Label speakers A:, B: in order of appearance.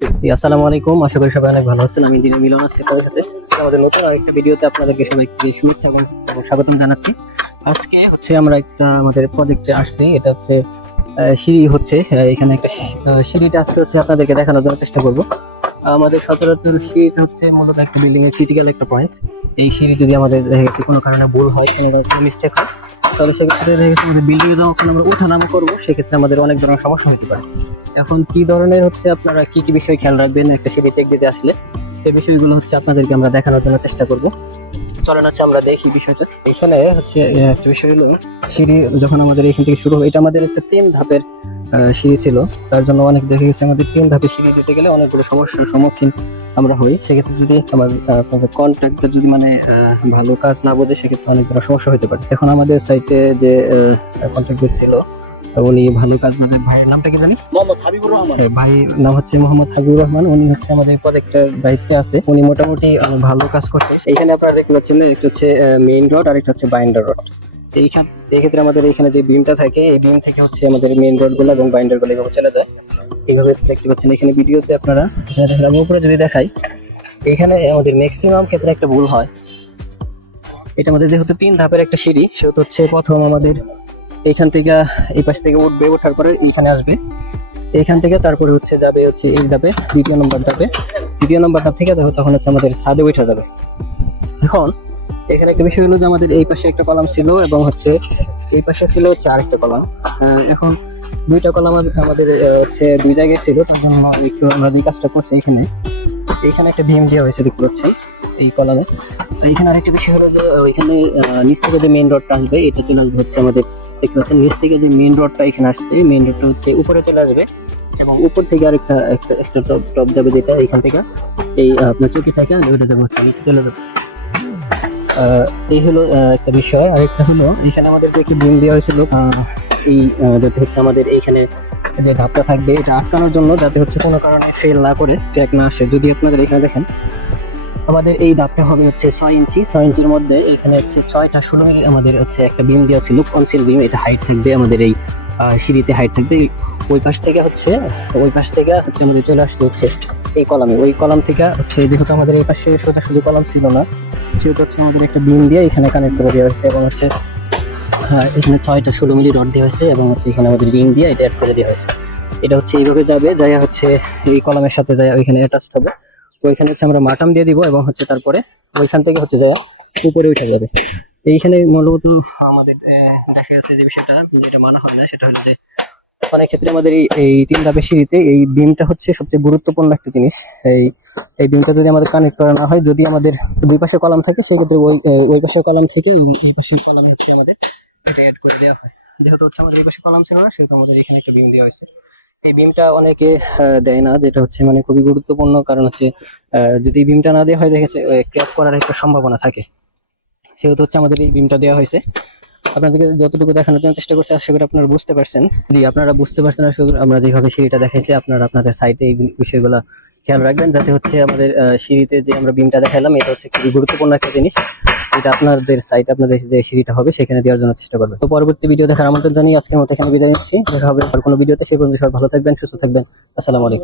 A: আসসালামু আলাইকুম। আশা করি সবাই অনেক ভালো আছেন। আমি দিনে মিলন আছি আপনাদের সাথে। আমাদের নতুন আরেকটা ভিডিওতে আপনাদেরকে সবাইকে শুভেচ্ছা এবং স্বাগতম জানাচ্ছি। আজকে হচ্ছে আমরা একটা আমাদের প্রজেক্টে আসছি। এটা হচ্ছে সিঁড়ি হচ্ছে। এখানে একটা সিঁড়িটা আজকে হচ্ছে আপনাদেরকে দেখানোর জন্য চেষ্টা করব। আমাদের সচরাচর সিঁড়িটা হচ্ছে মূলত একটা বিল্ডিং এর ক্রিটিক্যাল একটা পয়েন্ট এই সিঁড়ি যদি আমাদের দেখা গেছে কোনো কারণে ভুল হয়, কোনো মিস্টেক হয়, তাহলে সেক্ষেত্রে দেখা গেছে আমাদের বিল্ডিং এ যখন আমরা ওঠানামা করব, সেক্ষেত্রে আমাদের অনেক ধরনের সমস্যা হতে পারে। এখন কি ধরনের হচ্ছে আপনারা কি কি বিষয় খেয়াল রাখবেন? একটা সিঁড়ি চেক দিতে আসলে সেই বিষয়গুলো হচ্ছে আপনাদেরকে আমরা দেখানোর জন্য চেষ্টা করব। চলেন হচ্ছে আমরা দেখি বিষয়টা। এখানে হচ্ছে, একটা বিষয় হলো সিঁড়ি যখন আমাদের এখান থেকে শুরু হয়, এটা আমাদের একটা তিন ধাপের সিঁড়ি ছিল। তার জন্য অনেক দেখে গেছে। আমাদের তিন ধাপের সিঁড়ি দিতে গেলে অনেকগুলো সমস্যার সম্মুখীন আমরা হই। সেক্ষেত্রে যদি আমার কন্ট্রাক্টর যদি মানে ভালো কাজ না বোঝে সেক্ষেত্রে অনেক বড় সমস্যা হতে পারে। এখন আমাদের সাইটে যে কন্ট্রাক্টর ছিল উনি ভালো কাজ বোঝে। ভাইয়ের নামটা কি জানি
B: মোহাম্মদ হাবিবুর রহমান।
A: ভাই নাম হচ্ছে মোহাম্মদ হাবিবুর রহমান। উনি হচ্ছে আমাদের প্রজেক্টের দায়িত্বে আছে। উনি মোটামুটি ভালো কাজ করছে। এখানে আপনারা দেখতে পাচ্ছেন একটা হচ্ছে মেইন রোড আর একটা হচ্ছে বাইন্ডার রড এইখান এই ক্ষেত্রে আমাদের এখানে যে বিমটা থাকে, এই বিম থেকে হচ্ছে আমাদের মেইন রডগুলো এবং বাইন্ডারগুলো এইভাবে চলে যায়। এইভাবে দেখতে পাচ্ছেন, এখানে ভিডিওতে আপনারা আমি উপরে যদি দেখাই এখানে আমাদের ম্যাক্সিমাম ক্ষেত্রে একটা ভুল হয়। এটা আমাদের যেহেতু তিন ধাপের একটা সিঁড়ি, সেহেতু হচ্ছে প্রথম আমাদের এইখান থেকে, এই পাশ থেকে উঠবে, ওঠার পরে এইখানে আসবে। এইখান থেকে তারপরে হচ্ছে যাবে হচ্ছে এই ধাপে, দ্বিতীয় নম্বর ধাপে। দ্বিতীয় নম্বর ধাপ থেকে দেখো, তখন হচ্ছে আমাদের ছাদে উঠে যাবে। এখন এখানে একটা বিষয় হলো যে আমাদের এই পাশে একটা কলাম ছিল এবং হচ্ছে এই পাশে ছিল হচ্ছে আরেকটা কলাম। এখন দুইটা কলাম আমাদের হচ্ছে দুই জায়গায় ছিল আমরা যে কাজটা করছি এখানে এইখানে একটা ভীম দেওয়া হয়েছে দেখতে পাচ্ছেন এই কলামে। তো এখানে আরেকটা বিষয় হলো যে ওইখানে নিচ থেকে যে মেইন রডটা আসবে, এটা চলে আসবে হচ্ছে আমাদের, দেখতে পাচ্ছেন, নিচ থেকে যে মেইন রডটা এখানে আসছে মেইন রডটা হচ্ছে উপরে চলে আসবে এবং উপর থেকে আরেকটা, একটা টপ টপ যাবে যেটা এখান থেকে। এই আপনার চকি থেকে ওইটা যাবে হচ্ছে নিচে চলে যাবে। এই হলো একটা বিষয়। আরেকটা হলো, এখানে আমাদের যে কি বিম দেওয়া হয়েছিল এই যাতে হচ্ছে আমাদের এইখানে যে ধাপটা থাকবে, এটা আটকানোর জন্য যাতে হচ্ছে কোনো কারণে ফেল না করে ক্র্যাক না আসে। যদি আপনাদের এখানে দেখেন, আমাদের এই ধাপটা হবে হচ্ছে ছয় ইঞ্চি। ছয় ইঞ্চির মধ্যে এখানে হচ্ছে ছয়টা ষোলো আমাদের হচ্ছে একটা বিম দেওয়া ছিল কনসিল বিম এটা হাইট থাকবে, আমাদের এই সিঁড়িতে হাইট থাকবে। ওই পাশ থেকে হচ্ছে, ওই পাশ থেকে হচ্ছে আমাদের চলে আসতে হচ্ছে এই কলামে। ওই কলাম থেকে হচ্ছে যেহেতু আমাদের এই পাশে সোজা শুধু কলাম ছিল না সেহেতু হচ্ছে আমাদের একটা বিম দিয়ে এখানে কানেক্ট করে দেওয়া হয়েছে এবং হচ্ছে এখানে ছয়টা ষোলো মিলি রড দেওয়া হয়েছে এবং হচ্ছে এখানে আমাদের রিং দিয়ে এটা অ্যাড করে দেওয়া হয়েছে। এটা হচ্ছে এইভাবে যাবে যাই হচ্ছে এই কলামের সাথে যায় ওইখানে অ্যাটাচ হবে। ওইখানে হচ্ছে আমরা মাটাম দিয়ে দিব এবং হচ্ছে তারপরে ওইখান থেকে হচ্ছে যায় উপরে উঠে যাবে। এইখানে মূলত আমাদের দেখা গেছে যে বিষয়টা, যেটা মানা হয় না, সেটা হলো যে অনেক ক্ষেত্রে আমাদের এই এই তিন ধাপের সিঁড়িতে এই বিমটা হচ্ছে সবচেয়ে গুরুত্বপূর্ণ একটা জিনিস। এই এই বিমটা যদি আমাদের কানেক্ট করা না হয়, যদি আমাদের দুই পাশে কলাম থাকে, সেক্ষেত্রে ওই ওই পাশের কলাম থেকে এই পাশের কলামে হচ্ছে আমাদের এটা অ্যাড করে দেওয়া হয়। যেহেতু হচ্ছে আমাদের এই পাশে কলাম ছিল না, সেহেতু আমাদের এখানে একটা বিম দেওয়া হয়েছে। এই বিমটা অনেকে দেয় না, যেটা হচ্ছে মানে খুবই গুরুত্বপূর্ণ, কারণ হচ্ছে যদি বিমটা না দেওয়া হয় দেখেছে ক্র্যাক করার একটা সম্ভাবনা থাকে। সেহেতু হচ্ছে আমাদের এই বিমটা দেওয়া হয়েছে। আপনাদেরকে যতটুকু দেখানোর জন্য চেষ্টা করছি, আশা করি আপনারা বুঝতে পারছেন। জি, আপনারা বুঝতে পারছেন, আশা করি আমরা যেভাবে সিঁড়িটা দেখাইছি, আপনারা আপনাদের সাইটে এই বিষয়গুলো খেয়াল রাখবেন যাতে হচ্ছে আমাদের সিঁড়িতে যে আমরা বিমটা দেখালাম, এটা হচ্ছে খুবই গুরুত্বপূর্ণ একটা জিনিস। এটা আপনাদের সাইট আপনাদের যে সিঁড়িটা হবে, সেখানে দেওয়ার জন্য চেষ্টা করবেন। তো পরবর্তী ভিডিও দেখার আমাদের জানিয়ে আজকের মতো এখানে বিদায় নিচ্ছি। দেখা হবে আর কোনো ভিডিওতে সেই পর্যন্ত সবাই ভালো থাকবেন, সুস্থ থাকবেন। আসসালামু আলাইকুম।